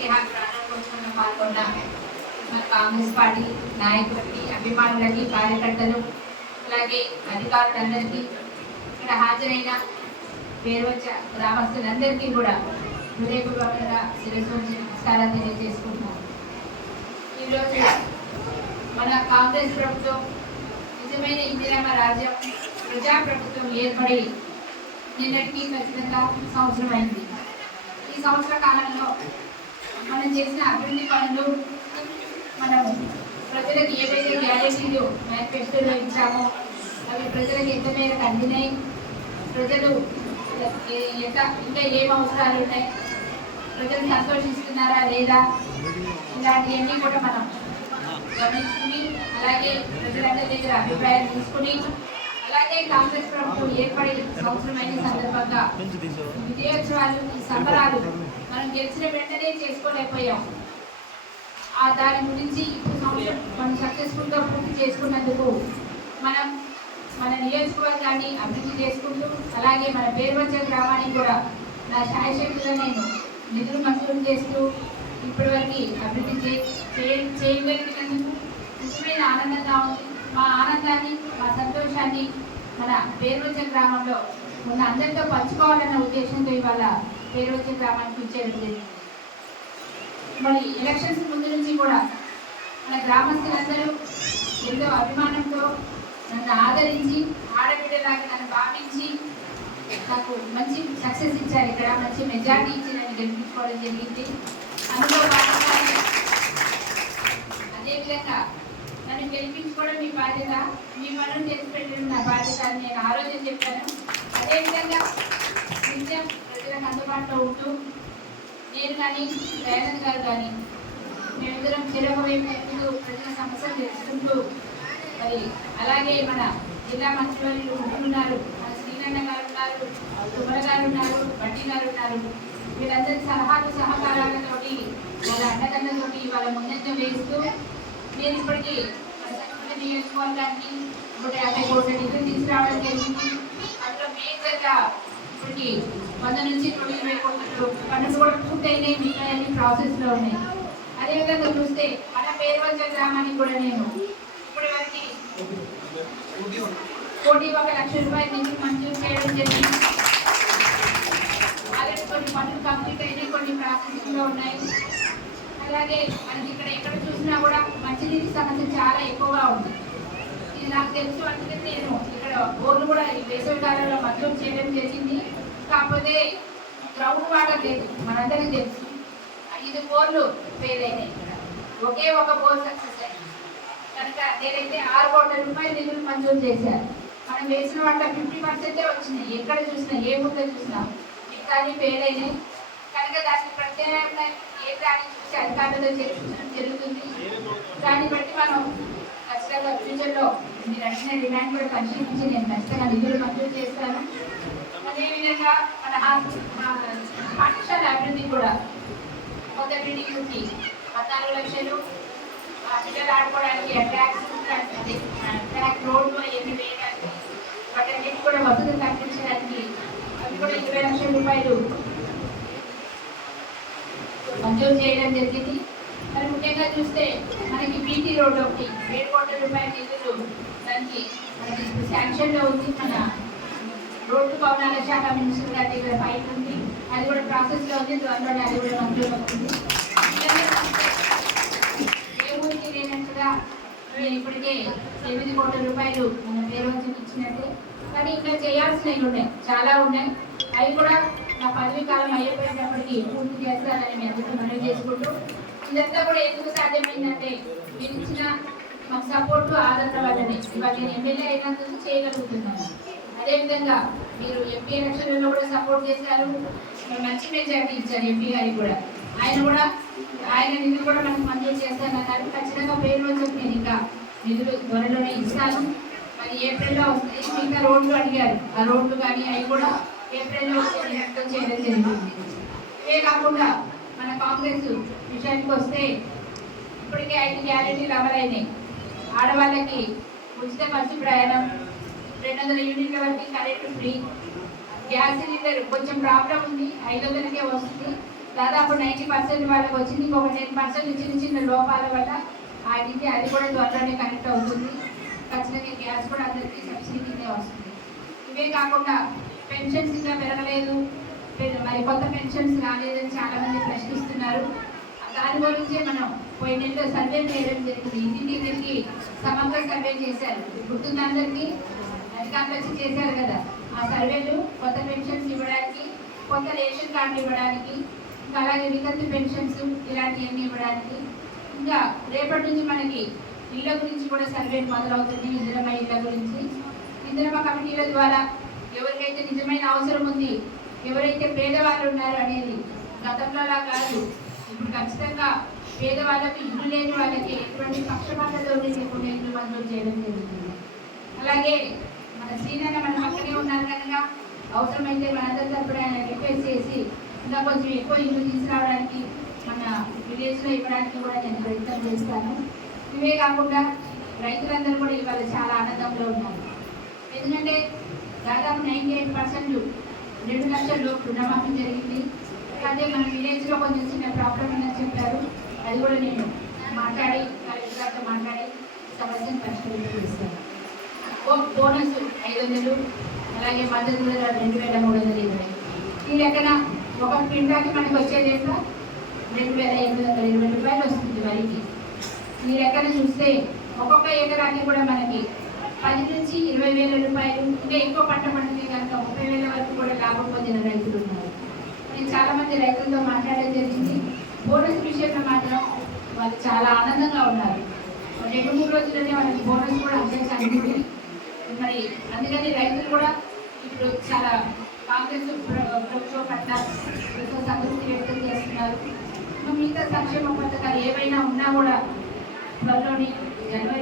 విహార ప్రారంభోత్సవంలో పాల్గొన్న మన కాంగ్రెస్ పార్టీ నాయకులకి, అభిమానులకి, కార్యకర్తలు, అలాగే అధికారులందరికీ, ఇక్కడ హాజరైన పేరువచ్చ గ్రామస్తులందరికీ కూడా హృదయపూర్వకంగా శిరస్సు ఉంచి నమస్కారాలు తెలియజేసుకుంటున్నాం. ఈరోజు మన కాంగ్రెస్ ప్రభుత్వం నిజమైన ఇందిరమ్మ రాజ్యం ప్రజాప్రభుత్వం ఏర్పడి నిన్నటికి ఖచ్చితంగా సంవత్సరం అయింది. ఈ సంవత్సర కాలంలో మనం చేసిన అభివృద్ధి పనులు, మనం ప్రజలకు ఏవైతే గ్యారెంటీలు మేనిఫెస్టోలో ఇచ్చామో అవి ప్రజలకు ఎంత మేరకు అందినాయి, ప్రజలు ఇంకా ఏం అవసరాలు ఉన్నాయి, ప్రజలు సంతోషిస్తున్నారా లేదా, ఇలాంటివన్నీ కూడా మనం గమనించుకుని, అలాగే ప్రజలందరి దగ్గర అభిప్రాయాలు తీసుకుని, అలాగే కాంగ్రెస్ ప్రభుత్వం ఏర్పడి సంవత్సరమైన సందర్భంగా విజయోత్సవాలు, ఈ సంబరాలు మనం గెలిచిన వెంటనే చేసుకోలేకపోయాం. దాని గురించి ఇప్పుడు సంవత్సరం మనం సక్సెస్ఫుల్గా పూర్తి చేసుకున్నందుకు మనం మన నియోజకవర్గాన్ని అభివృద్ధి చేసుకుంటూ, అలాగే మన పేరువచ్చ గ్రామానికి కూడా నా శాయశక్తిగా నేను నిధులు మంజూరు చేస్తూ ఇప్పటివరకు అభివృద్ధి చేయగలిగినందుకు నిజమైన ఆనందంగా ఉంది. మా ఆనందాన్ని, మా సంతోషాన్ని మన పేరువచ్చ గ్రామంలో ఉన్న అందరితో పంచుకోవాలన్న ఉద్దేశంతో ఇవాళ పేరువచ్చ గ్రామానికి ఇచ్చేయడం జరిగింది. మరి ఎలక్షన్స్ ముందు నుంచి కూడా మన గ్రామస్తులందరూ ఎంతో అభిమానంతో నన్ను ఆదరించి, ఆడబిడ్డలాగా నన్ను భావించి నాకు మంచి సక్సెస్ ఇచ్చారు. ఇక్కడ మంచి మెజార్టీ ఇచ్చి నన్ను గెలిపించుకోవడం జరిగింది. అందులో భాగంగా అదేవిధంగా నన్ను గెలిపించుకోవడం మీ బాధ్యత, మీ పనులు చేసి పెట్టడం నా బాధ్యత అని నేను ఆ రోజు చెప్పాను. అదేవిధంగా నిత్యం ప్రజలకు అందుబాటులో ఉంటూ నేను కానీ, దయానంద్ గారు కానీ మేమిద్దరం చెరొక వైపు ప్రజల సమస్యలు తెలుసుకుంటూ, మరి అలాగే మన జిల్లా మంత్రివర్యులు ఉంటున్నారు, మన శ్రీనన్న గారు ఉన్నారు, సుమల గారు ఉన్నారు, బట్టి గారు ఉన్నారు. వీళ్ళందరి సలహాలు సహకారాలతోటి, వాళ్ళ అండదండతోటి వాళ్ళ ముందంజ వేస్తూ నేను ఇప్పటికీ నియోజకవర్గానికి 150 కోట్ల నిధులు తీసుకురావడం జరిగింది. అందులో మేజర్గా ఇప్పటికి 100 నుంచి 120 కోట్ల పనులు కూడా పూర్తయినాయి, మిగతా ప్రాసెస్లో ఉన్నాయి. అదేవిధంగా చూస్తే మన పేరువచ్చ గ్రామానికి కూడా నేను ఇప్పటి వరకు 1,00,000 రూపాయలు నిధులు మంజూరు చేయడం జరిగింది. ఆల్రెడీ కొన్ని పనులు కంప్లీట్ అయినాయి, కొన్ని ప్రాసెసింగ్లో ఉన్నాయి. అలాగే మనకి ఇక్కడ ఎక్కడ చూసినా కూడా మంచినీటి సమస్య చాలా ఎక్కువగా ఉంది. ఇది నాకు తెలుసు, అందుకని నేను ఇక్కడ బోర్లు కూడా వేసవి కాలంలో మంజూరు చేయడం జరిగింది. కాకపోతే గ్రౌండ్ వాటర్ లేదు, మనందరికీ తెలుసు. 5 బోర్లు ఫెయిల్ అయినాయి, ఒకే ఒక బోర్ సక్సెస్ అయింది. కనుక నేనైతే 6 కోట్ల రూపాయల నిధులు మంజూరు చేశారు. మనం వేసిన వాటిలో 50% వచ్చినాయి. ఎక్కడ చూసినా, ఏ ముద్ద చూసినా మిగతాన్ని ఫెయిల్ అయినాయి. కనుక దానికి ప్రత్యేకంగా ఏ దాన్ని చూసి అధికారులతో చేర్పించడం జరుగుతుంది. దాన్ని బట్టి మనం ఖచ్చితంగా ఫ్యూచర్లో మీరు అడిగిన డిమాండ్ కూడా పరిశీలించి నేను ఖచ్చితంగా నిధులు మంజూరు చేస్తాను. అదేవిధంగా మన పాఠశాల అభివృద్ధి కూడా కొత్త బిల్డింగ్కి 14 లక్షలు, పిల్లలు ఆడుకోవడానికి ట్రాక్ రోడ్లు అవన్నీ వేయడానికి, వాటన్నిటి కూడా వసతులు కల్పించడానికి అవి కూడా 20 లక్షల రూపాయలు మంజూరు చేయడం జరిగింది. మరి ముఖ్యంగా చూస్తే మనకి బీటీ రోడ్డు ఒకటి 7 కోట్ల రూపాయల నిధులు దానికి మనకి శాంక్షన్లో ఉంది. మన రోడ్డు భవనాల శాఖ మినిస్టర్ గారి దగ్గర ఫైల్ ఉంది, అది కూడా ప్రాసెస్లో ఉంది. త్వరలోనే అది కూడా మంజూరు అవుతుంది. ఏ ఊరికి లేనట్టుగా ఇప్పటికే 8 కోట్ల రూపాయలు మన పేరువచ్చకి ఇచ్చినట్టే, కానీ ఇంకా చేయాల్సినవి ఉన్నాయి, చాలా ఉన్నాయి. అవి కూడా నా పదవి కాలం అయిపోయేటప్పటికి పూర్తి చేస్తానని మీ అందరికీ మనవి చేసుకుంటూ, ఇదంతా కూడా ఎందుకు సాధ్యమైందంటే మీరు ఇచ్చిన మాకు సపోర్టు, ఆదరణ వల్లనే ఇవాళ నేను ఎమ్మెల్యే అయినందుకు చేయగలుగుతున్నాను. అదేవిధంగా మీరు ఎంపీ ఎలక్షన్లలో కూడా సపోర్ట్ చేశారు, మంచి మెజార్టీ ఇచ్చారు ఎంపీ గారికి కూడా. ఆయన నిధులు కూడా మనకు మంజూరు చేస్తానన్నారు. ఖచ్చితంగా పేరువచ్చకి నేను ఇంకా నిధులు త్వరలోనే ఇస్తాను. మరి ఏప్రిల్లో వస్తాయి. ఇంకా రోడ్లు అడిగారు, ఆ రోడ్లు కానీ అవి కూడా ఏప్రిల్లో చేయడం జరుగుతుంది. ఇవే కాకుండా మన కాంగ్రెస్ విషయానికి వస్తే ఇప్పటికే 5 గ్యారెంటీలు అమలైనాయి. ఆడవాళ్ళకి ఉచిత బస్సు ప్రయాణం, 200 యూనిట్ల వరకు కరెంటు ఫ్రీ, గ్యాస్ సిలిండర్ కొంచెం ప్రాబ్లం ఉంది, 500కే వస్తుంది. దాదాపు 90% వాళ్ళకి వచ్చింది. ఇంకొక 10% చిన్న చిన్న లోపాల వల్ల ఆగింది. అది కూడా త్వరలోనే కనెక్ట్ అవుతుంది. ఖచ్చితంగా గ్యాస్ కూడా అందరికీ సబ్సిడీ కిందే వస్తుంది. ఇవే కాకుండా పెన్షన్స్ ఇంకా పెరగలేదు, మరి కొత్త పెన్షన్స్ రాలేదని చాలామంది ప్రశ్నిస్తున్నారు. దాని గురించే మనం పోయిన నెలలో సర్వే చేయడం జరిగింది. ఇంటింటికి సమగ్ర సర్వే చేశారు, గుర్తుంది అందరికీ. అధికారులు వచ్చి చేశారు కదా ఆ సర్వేలు. కొత్త పెన్షన్స్ ఇవ్వడానికి, కొత్త రేషన్ కార్డులు ఇవ్వడానికి, ఇంకా అలాగే వితంతు పెన్షన్స్ ఇలాంటివన్నీ ఇవ్వడానికి, ఇంకా రేపటి నుంచి మనకి ఇళ్ళ గురించి కూడా సర్వే మొదలవుతుంది. ఇందిరమ్మ ఇళ్ళ గురించి, ఇందిరమ్మ కమిటీల ద్వారా ఎవరికైతే నిజమైన అవసరం ఉంది, ఎవరైతే పేదవాళ్ళు ఉన్నారు అనేది గతంలోలా కాదు, ఇప్పుడు ఖచ్చితంగా పేదవాళ్ళకు ఇల్లు లేని వాళ్ళకి ఎటువంటి పక్షపాతతో లేకుండా ఇల్లు మంజూరు చేయడం జరుగుతుంది. అలాగే మన శ్రీనన్న మన పక్కనే ఉన్నారు కనుక అవసరమైతే మనందరి తరపున ఆయన రిక్వెస్ట్ చేసి ఇంకా కొంచెం ఎక్కువ ఇల్లు తీసుకురావడానికి మన విలేజ్లో ఇవ్వడానికి కూడా నేను ప్రయత్నం చేస్తాను. ఇవే కాకుండా రైతులందరూ కూడా ఇవాళ చాలా ఆనందంలో ఉన్నారు. ఎందుకంటే దాదాపు 98% 2 లక్షల లోపు రుణమాఫీ జరిగింది. అదే మన విలేజ్లో కొంచెం చిన్న ప్రాబ్లం ఉందని చెప్పారు. అది కూడా నేను మాట్లాడి కలెక్టర్తో మాట్లాడి సమస్యను పరిష్కరిస్తాను. బోనస్ 500, అలాగే మద్దతు ధర 2320. ఈ లెక్కన ఒక క్వింటాల్కి మనకు వచ్చేది ఎంత? 2820 రూపాయలు వస్తుంది వరికి. ఈ లెక్కన చూస్తే ఒక్కొక్క ఎకరానికి కూడా మనకి 10 నుంచి 20,000 రూపాయలు, ఇంకా ఎక్కువ పంట పండితే కనుక 30,000 వరకు కూడా లాభం పొందిన రైతులు ఉన్నారు. నేను చాలామంది రైతులతో మాట్లాడడం జరిగింది. బోనస్ విషయంలో మాత్రం వాళ్ళు చాలా ఆనందంగా ఉన్నారు. 2-3 రోజుల్లోనే వాళ్ళకి బోనస్ కూడా అందరికీ అందింది. మరి అందుకని రైతులు కూడా ఇప్పుడు చాలా కాంగ్రెస్ ప్రభుత్వం పట్ల సంతృప్తి వ్యక్తం చేస్తున్నారు. మిగతా సంక్షేమ పథకాలు ఏవైనా ఉన్నా కూడా త్వరలోని జనవరి